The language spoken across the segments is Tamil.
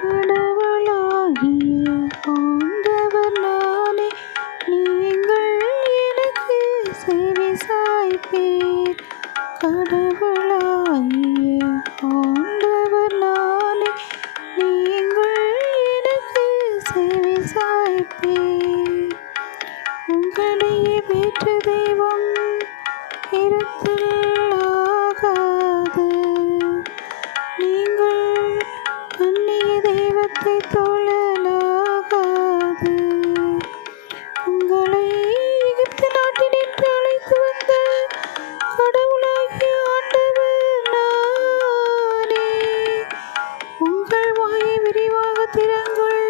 கடவுளாகிய ஆண்டவர் நானே, நீங்கள் எனக்கு செவி சாய்ப்பீர். கடவுளாகிய ஆண்டவர் நானே, நீங்கள் எனக்கு செவி சாய்ப்பீர். உங்களையே வேற்று தெய்வம் இருத்தல் ஆகாது. நீங்கள் அந்நிய தெய்வத்தை தொழலாகாது. உங்களை எகிப்து நாட்டினின்று அழைத்து வந்த கடவுளாகிய ஆண்டவர் நானே. உங்கள் வாயை விரிவாக திறங்கள்,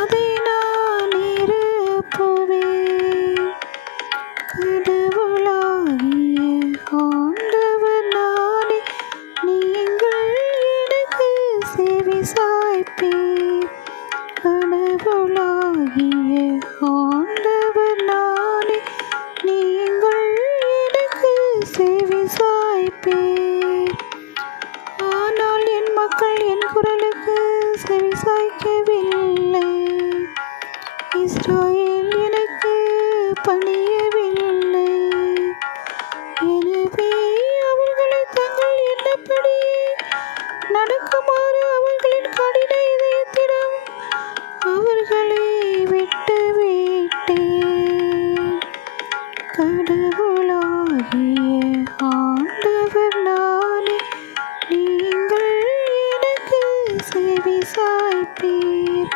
அதை நான் நிரப்புவேன். கடவுளாகிய ஆண்டவர் நானே, நீங்கள் எனக்கு செவி சாய்ப்பீர். கடவுளாகிய ஆண்டவர் நானே, நீங்கள் எனக்கு செவி சாய்ப்பீர். ஆனால் என் மக்கள் என் குரலுக்கு செவி சாய்க்கவில்லை. இஸ்ராயேல் எனக்கு பணியவில்லை. எனவே அவர்களை தங்கள் எண்ணப்படியே நடக்குமாறு அவர்களின் கடின இதயத்திடம் அவர்களை விட்டுவிட்டேன். கடவுளாகிய ஆண்டவர் நானே, நீங்கள் எனக்கு செவி சாய்ப்பீர்.